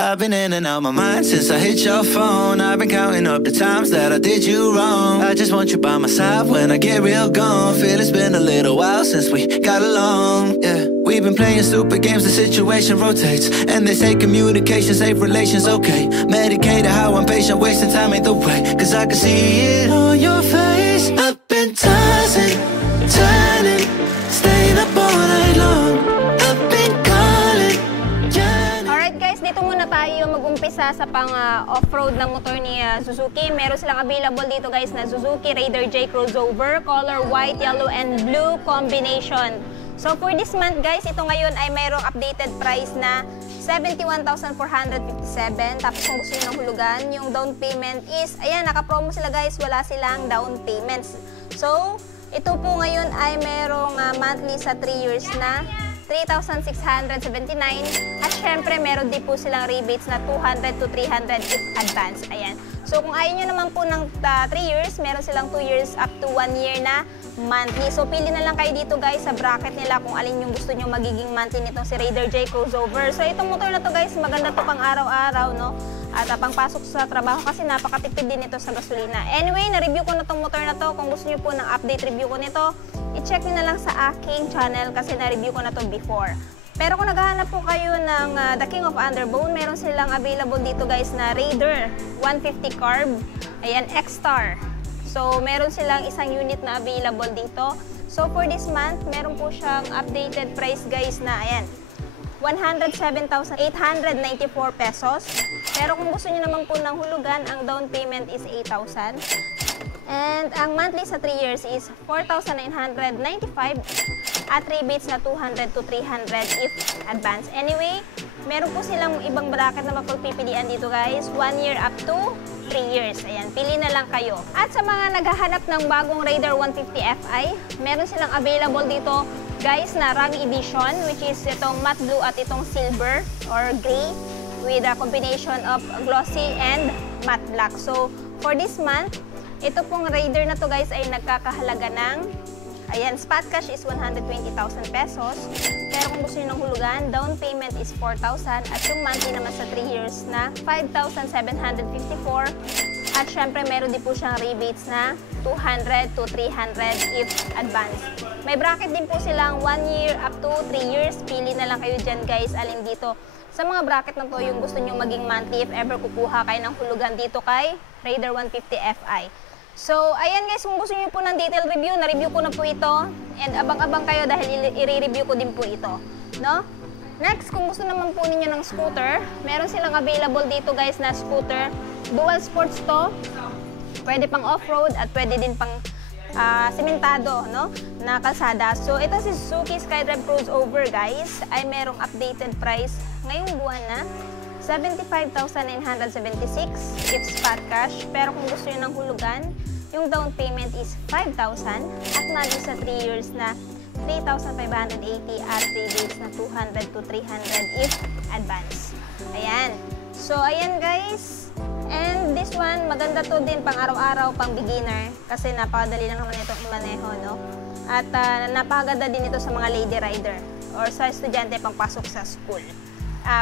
I've been in and out my mind since I hit your phone. I've been counting up the times that I did you wrong. I just want you by my side when I get real gone. Feel it's been a little while since we got along, yeah. We've been playing stupid games, the situation rotates. And they say communication, safe relations, okay. Medicated how I'm patient, wasting time ain't the way. Cause I can see it on your face. I've been tossing, turning, staying up all night long. I've been calling, yearning. Alright guys, dito muna tayo mag-umpisa sa pang off-road ng motor ni Suzuki. Meron silang available dito guys na Suzuki Raider J Crossover, color white, yellow, and blue combination. So for this month guys, ito ngayon ay mayroong updated price na 71,457. Tapos kung gusto nyo ng hulugan, yung down payment is, ayan, naka-promo sila guys, wala silang down payments. So, ito po ngayon ay mayroong monthly sa 3 years na 3,679. At syempre, meron din po silang rebates na 200 to 300 if advance. Ayan. So, kung ayaw nyo naman po ng 3 years, meron silang 2 years up to 1 year na monthly. So, pili na lang kayo dito guys sa bracket nila kung alin yung gusto nyo magiging monthly nitong si Raider J Crossover. So, itong motor na to guys, maganda to pang araw-araw, no? At pangpasok sa trabaho kasi napakatipid din ito sa gasolina. Anyway, na-review ko na tong motor na to. Kung gusto nyo po ng update review ko nito, i-check nyo na lang sa aking channel kasi na-review ko na to before. Pero kung naghahanap po kayo ng The King of Underbone, meron silang available dito guys na Raider 150 carb. Ayan, X-Star. So, meron silang isang unit na available dito. So, for this month, meron po siyang updated price guys na, ayan, 107,894 pesos. Pero kung gusto niyo naman po ng hulugan, ang down payment is 8,000. And ang monthly sa 3 years is 4,995 at rebates na 200 to 300 if advance. Anyway, meron po silang ibang bracket na mapagpipilian dito guys. 1 year up to 3 years. Ayan, pili na lang kayo. At sa mga naghahanap ng bagong Raider 150 Fi, meron silang available dito guys na Rang Edition, which is itong matte blue at itong silver or gray with a combination of glossy and matte black. So, for this month, ito pong Raider na to guys ay nagkakahalaga ng, ayan, spot cash is 120,000 pesos. Pero kung gusto nyo ng hulugan, down payment is 4,000 at yung monthly naman sa 3 years na 5,754. At syempre, meron din po siyang rebates na 200 to 300 if advance. May bracket din po silang 1 year up to 3 years. Pili na lang kayo dyan guys, alin dito. Sa mga bracket na to, yung gusto nyo maging monthly if ever kukuha kayo ng hulugan dito kay Raider 150 Fi. So, ayan guys, kung gusto nyo po ng detailed review, na-review ko na po ito. And abang-abang kayo dahil i-review ko din po ito. No? Next, kung gusto naman po ninyo ng scooter, meron silang available dito guys na scooter. Dual sports to. Pwede pang off-road at pwede din pang simentado, no? Na kalsada. So, ito si Suzuki SkyDrive Crossover guys, ay merong updated price ngayong buwan na 75,976 if spot cash. Pero kung gusto nyo ng hulugan, yung down payment is 5,000 at monthly sa 3 years na 3,580 at rebates na 200 to 300 if advance. Ayan. So, ayan guys. And this one, maganda to din pang araw-araw, pang beginner. Kasi napakadali lang naman ito maneho, no? At napakaganda din ito sa mga lady rider or sa estudyante pang pasok sa school.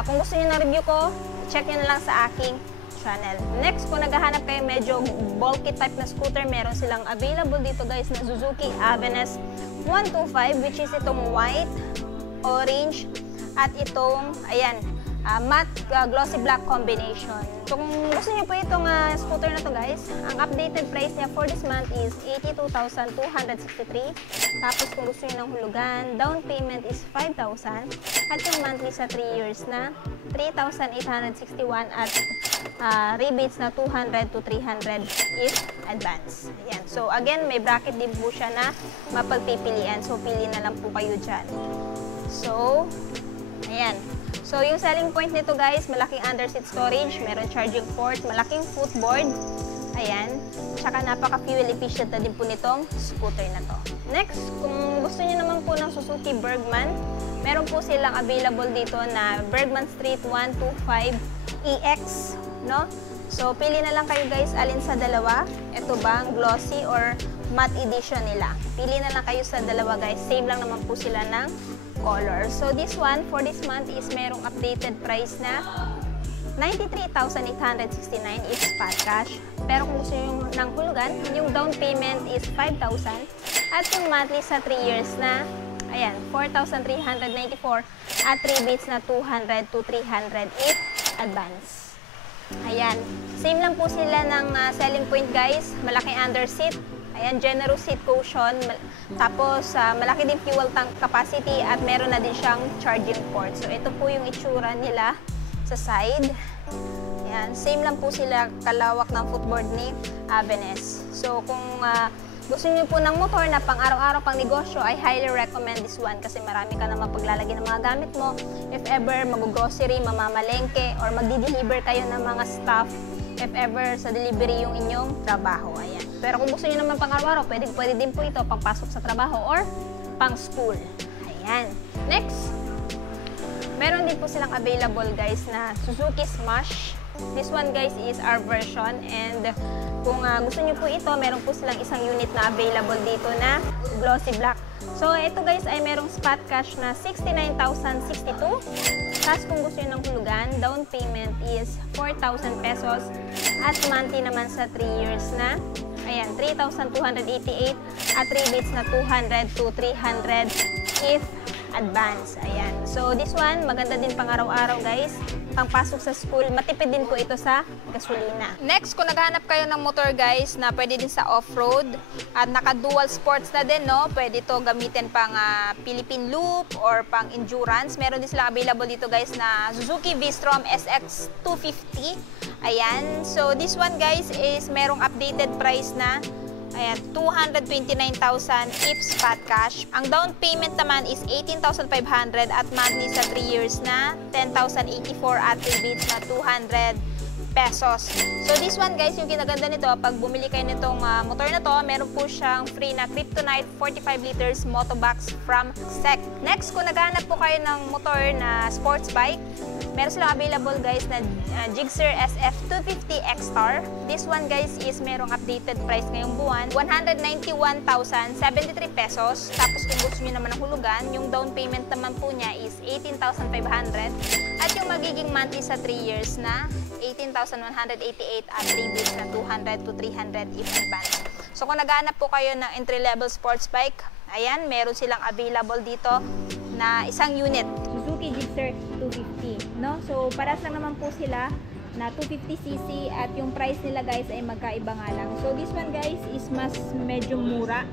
Kung gusto niyo ng review ko, check nyo na lang sa aking channel. Next, kung naghahanap kayo medyo bulky type na scooter, meron silang available dito guys na Suzuki Avenes 125, which is itong white, orange, at itong, ayan, matte glossy black combination. So, kung gusto niyo po itong scooter na to guys, ang updated price niya for this month is 82,263. Tapos kung gusto niyo ng hulugan, down payment is 5,000 at yung monthly sa 3 years na 3,861 at rebates na 200 to 300 if advance. Ayan. So, again, may bracket din po siya na mapagpipilian. So, pili na lang po kayo dyan. So, ayan. So, yung selling point nito guys, malaking underseat storage, meron charging port, malaking footboard, ayan, tsaka napaka-fuel efficient na din po nitong scooter na to. Next, kung gusto niyo naman po ng Suzuki Bergman, meron po silang available dito na Bergman Street 125 EX, no? So, pili na lang kayo guys, alin sa dalawa. Ito ba ang glossy or matte edition nila? Pili na lang kayo sa dalawa guys, same lang naman po sila ng color. So, this one, for this month is merong updated price na 93,869 is spot cash. Pero kung gusto nyo ng hulugan, yung down payment is 5,000 at yung monthly sa 3 years na, ayan, 4,394 at rebates na 200 to 300 if advance. Ayan, same lang po sila ng selling point guys, malaki under seat. Ayan, generous seat cushion, tapos malaki din fuel tank capacity at meron na din siyang charging port. So ito po yung itsura nila sa side. Ayan, same lang po sila kalawak ng footboard ni Avenes. So kung gusto niyo po ng motor na pang araw-araw pang negosyo, I highly recommend this one kasi marami ka naman paglalagay ng mga gamit mo. If ever mag-grocery, mamamalengke, or magdi-deliver kayo ng mga stuff, if ever sa delivery yung inyong trabaho. Ayan. Pero kung gusto niyo naman pang araw-araw, pwede din po ito pang pasok sa trabaho or pang school. Ayan. Next, meron din po silang available guys na Suzuki Smash. This one guys is our version, and kung gusto niyo po ito, meron po silang isang unit na available dito na glossy black. So ito guys ay merong spot cash na 69,062. Tapos kung gusto niyo ng hulugan, down payment is 4,000 pesos at monthly naman sa 3 years na, ayan, 3,288 at rebates na 200 to 300 if advance. Ayan. So this one, maganda din pang araw-araw guys. Pangpasok sa school, matipid din po ito sa gasolina. Next, kung naghahanap kayo ng motor guys na pwede din sa off-road at naka-dual sports na din, no? Pwede ito gamitin pang Philippine Loop or pang endurance. Meron din sila available dito guys na Suzuki V-Strom SX 250. Ayan. So this one guys is merong updated price na, ayan, 229,000 if spot cash. Ang down payment naman is 18,500 at monthly sa 3 years na 10,084 at rebates na 200 pesos. So this one guys, yung kinaganda nito, pag bumili kayo nitong motor na to, meron po siyang free na Kryptonite 45 liters motobox from SEC. Next, kung naghahanap po kayo ng motor na sports bike, meron silang available guys na Gixxer SF 250 X-Star. This one guys is merong updated price ngayong buwan, 191,073 pesos. Tapos kung gusto nyo naman ng hulugan, yung down payment naman po niya is 18,500 at yung magiging monthly sa 3 years na 18,188 at rebates na 200 to 300 if advance. So kung naghahanap po kayo ng entry-level sports bike, ayan, meron silang available dito na isang unit. Suzuki Gixxer 250, no? So paras lang naman po sila na 250cc at yung price nila guys ay magkaiba nga lang. So this one guys is mas medyo mura.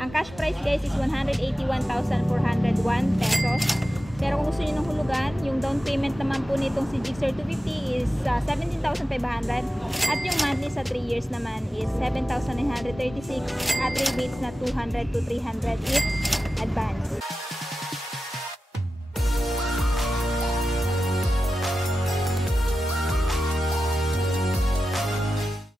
Ang cash price guys is 181,401 pesos. Pero kung gusto niyo ng hulugan, yung down payment naman po nitong si Gixxer 250 is 17,500 at yung monthly sa 3 years naman is 7,936 at rebates na 200 to 300 if advance.